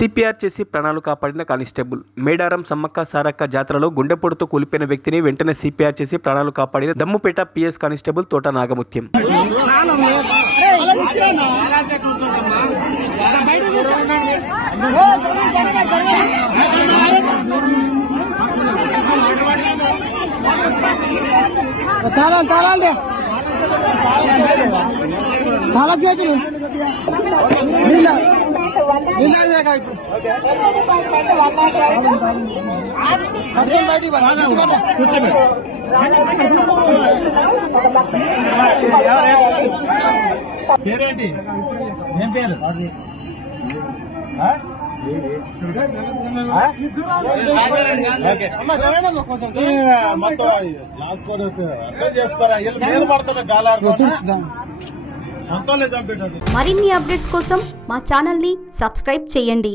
CPR చేసి ప్రాణాలు కాపాడిన కానిస్టేబుల్. మేడారం సమ్మక్క సారక్క జాతరలో గుండెపోటుతో కూలిపోయిన వ్యక్తిని వెంటనే సిపిఆర్ చేసి ప్రాణాలు కాపాడిన దమ్ముపేట పిఎస్ కానిస్టేబుల్ తోట నాగముత్యం. పేరేంటి? ఏం పేరు? మొత్తం అర్థం చేసుకోరా, నీళ్ళు పడుతున్నా గాలాడుతున్నా. మరిన్ని అప్డేట్స్ కోసం మా ఛానల్ ని సబ్స్క్రైబ్ చేయండి.